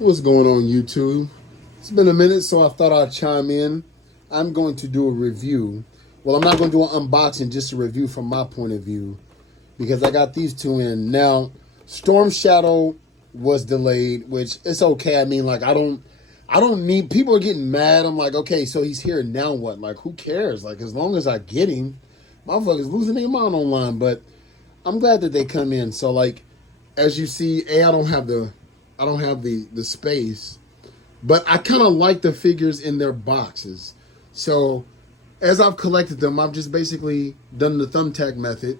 What's going on, YouTube? It's been a minute, so I thought I'd chime in. I'm going to do a review. Well, I'm not going to do an unboxing, just a review from my point of view, because I got these two in. Now, Storm Shadow was delayed, which it's okay. I mean, like, I don't need, people are getting mad. I'm like, okay, so he's here, now what? Like, who cares? Like, as long as I get him, motherfuckers losing their mind online. But I'm glad that they come in. So, like, as you see, I don't have the space, but I kind of like the figures in their boxes. So as I've collected them, I've just basically done the thumbtack method,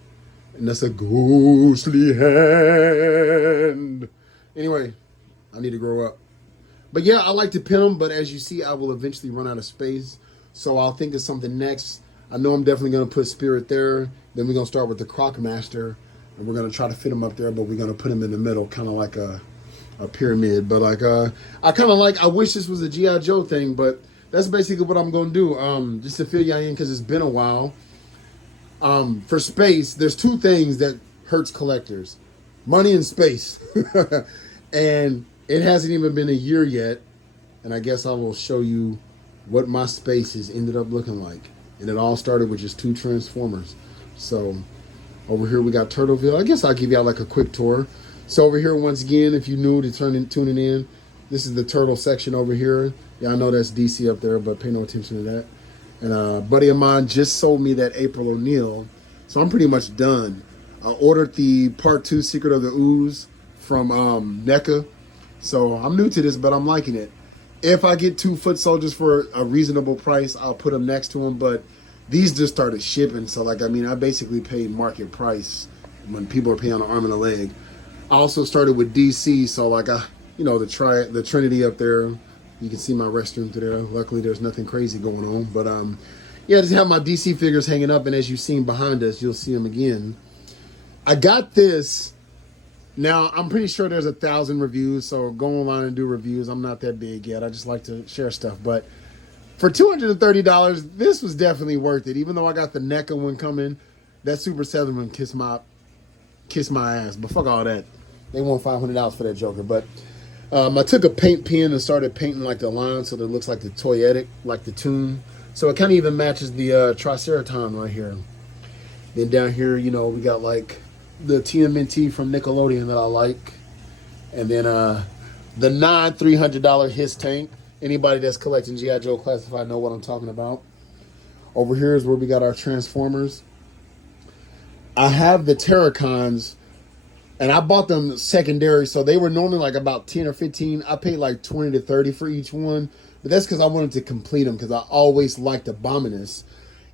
and that's a ghostly hand. Anyway, I need to grow up. But yeah, I like to pin them, but as you see, I will eventually run out of space. So I'll think of something next. I know I'm definitely going to put Spirit there. Then we're going to start with the Croc Master, and we're going to try to fit him up there, but we're going to put him in the middle, kind of like a pyramid. But like I kind of like, I wish this was a G.I. Joe thing, but that's basically what I'm gonna do, just to fill y'all in, because it's been a while. For space, there's two things that hurts collectors: money and space. And it hasn't even been a year yet, and I guess I will show you what my space has ended up looking like. And it all started with just two Transformers. So over here we got Turtleville. I guess I'll give y'all like a quick tour. So over here, once again, if you're new to tuning in, this is the Turtle section over here. Yeah, I know that's DC up there, but pay no attention to that. And a buddy of mine just sold me that April O'Neil, so I'm pretty much done. I ordered the Part 2 Secret of the Ooze from NECA, so I'm new to this, but I'm liking it. If I get 2 foot soldiers for a reasonable price, I'll put them next to them, but these just started shipping, so like, I mean, I basically paid market price when people are paying an arm and a leg. I also started with DC, so like the Trinity up there. You can see my restroom through there. Luckily, there's nothing crazy going on. But yeah, just have my DC figures hanging up, and as you've seen behind us, you'll see them again. I got this. Now, I'm pretty sure there's 1,000 reviews, so go online and do reviews. I'm not that big yet. I just like to share stuff. But for $230, this was definitely worth it. Even though I got the NECA one coming, that Super 7 one kiss my ass. But fuck all that. They want $500 for that Joker. But I took a paint pen and started painting like the line so that it looks like the Toyetic, like the tune. So it kind of even matches the Triceraton right here. Then down here, you know, we got like the TMNT from Nickelodeon that I like. And then the non-$300 Hiss tank. Anybody that's collecting G.I. Joe Classified know what I'm talking about. Over here is where we got our Transformers. I have the Terracons, and I bought them secondary, so they were normally like about 10 or 15. I paid like 20 to 30 for each one, but that's because I wanted to complete them, because I always liked Abominus,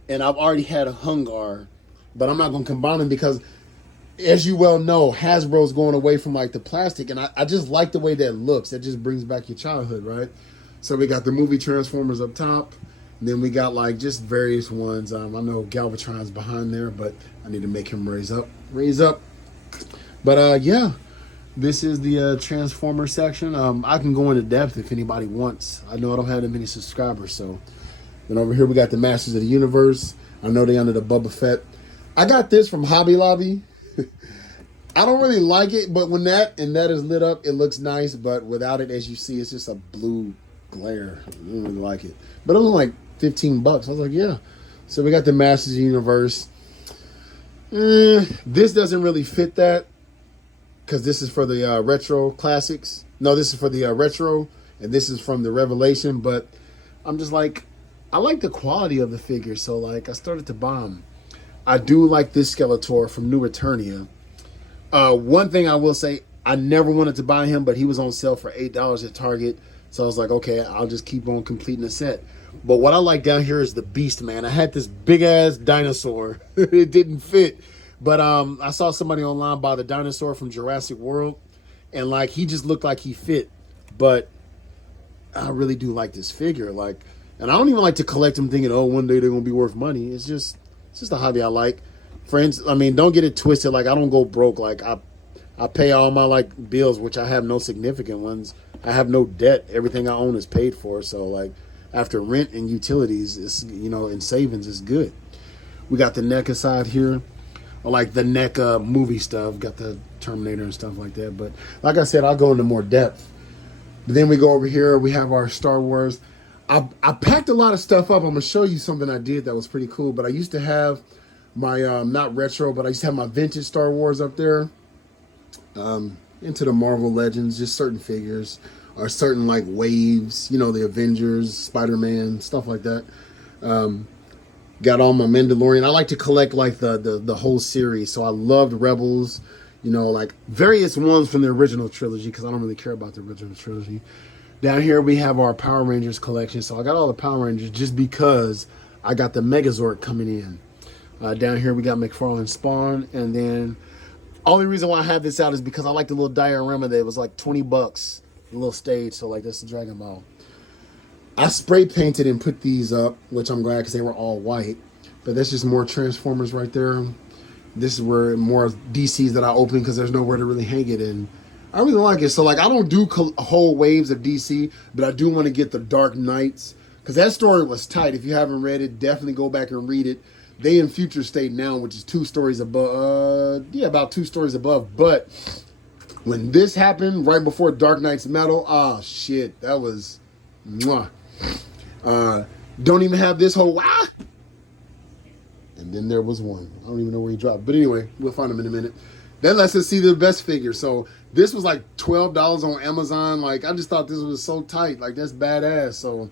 and I've already had a Hungar, but I'm not going to combine them because, as you well know, Hasbro's going away from like the plastic, and I just like the way that looks. That just brings back your childhood, right? So we got the movie Transformers up top, and then we got like just various ones. I know Galvatron's behind there, but I need to make him raise up. But yeah, this is the Transformer section. I can go into depth if anybody wants. I know I don't have that many subscribers. So then over here we got the Masters of the Universe. I know they under the Boba Fett. I got this from Hobby Lobby. I don't really like it, but when that is lit up, it looks nice. But without it, as you see, it's just a blue glare. I don't really like it. But it was like $15. I was like, yeah. So we got the Masters of the Universe. This doesn't really fit that, because this is for the retro classics. No, this is for the retro, and this is from the Revelation. But I'm just like, I like the quality of the figure, so like I started to buy them. I do like this Skeletor from New Eternia. One thing I will say, I never wanted to buy him, but he was on sale for $8 at Target. So I was like, okay, I'll just keep on completing the set. But what I like down here is the Beast, man. I had this big-ass dinosaur. It didn't fit. But I saw somebody online buy the dinosaur from Jurassic World, and like he just looked like he fit. But I really do like this figure. Like, and I don't even like to collect them thinking, oh, one day they're gonna be worth money. It's just a hobby I like. Friends, I mean, don't get it twisted. Like, I don't go broke. Like, I pay all my like bills, which I have no significant ones. I have no debt. Everything I own is paid for. So like, after rent and utilities, it's, you know, and savings is good. We got the NECA side here. Or like the NECA movie stuff, got the Terminator and stuff like that. But like I said, I'll go into more depth. But then we go over here. We have our Star Wars. I packed a lot of stuff up. I'm gonna show you something I did that was pretty cool. But I used to have my not retro, but I used to have my vintage Star Wars up there. Into the Marvel Legends, just certain figures or certain like waves. You know, the Avengers, Spider-Man, stuff like that. Got all my Mandalorian. I like to collect like the whole series. So I loved Rebels. You know, like various ones from the original trilogy because I don't really care about the original trilogy. Down here we have our Power Rangers collection. So I got all the Power Rangers just because I got the Megazord coming in. Down here we got McFarlane Spawn. And then only reason why I have this out is because I like the little diorama that was like 20 bucks. The little stage. So like this is Dragon Ball. I spray painted and put these up, which I'm glad because they were all white. But that's just more Transformers right there. This is where more DCs that I open because there's nowhere to really hang it in. I really like it. So like I don't do whole waves of DC, but I do want to get the Dark Knights because that story was tight. If you haven't read it, definitely go back and read it. They in Future State now, which is 2 stories above. About 2 stories above. But when this happened right before Dark Knight's Metal, shit, that was mwah. Don't even have this whole and then there was one. I don't even know where he dropped. But anyway, we'll find him in a minute. That lets us see the best figure. So this was like $12 on Amazon. Like I just thought this was so tight. Like that's badass. So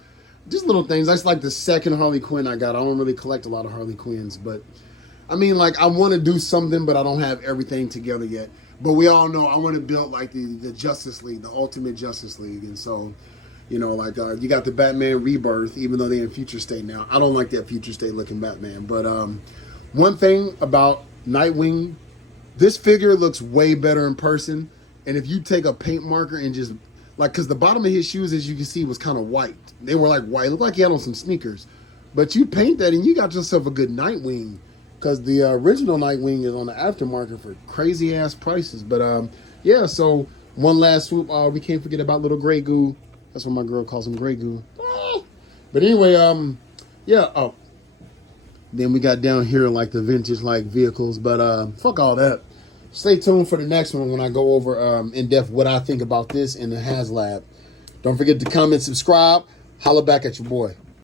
just little things. That's like the second Harley Quinn I got. I don't really collect a lot of Harley Quinns, but I mean like I want to do something, but I don't have everything together yet. But we all know I want to build like the Justice League, the Ultimate Justice League, and so. You know, like you got the Batman Rebirth, even though they're in Future State now. I don't like that Future State looking Batman. But one thing about Nightwing, this figure looks way better in person. And if you take a paint marker and just, like, because the bottom of his shoes, as you can see, was kind of white. They were like white. It looked like he had on some sneakers. But you paint that and you got yourself a good Nightwing. Because the original Nightwing is on the aftermarket for crazy ass prices. But yeah, so one last swoop. We can't forget about little Grey Goo. That's what my girl calls him, Grey Goo. But anyway, yeah. Oh, then we got down here like the vintage like vehicles. But fuck all that. Stay tuned for the next one when I go over in depth what I think about this in the HasLab. Don't forget to comment, subscribe, holla back at your boy.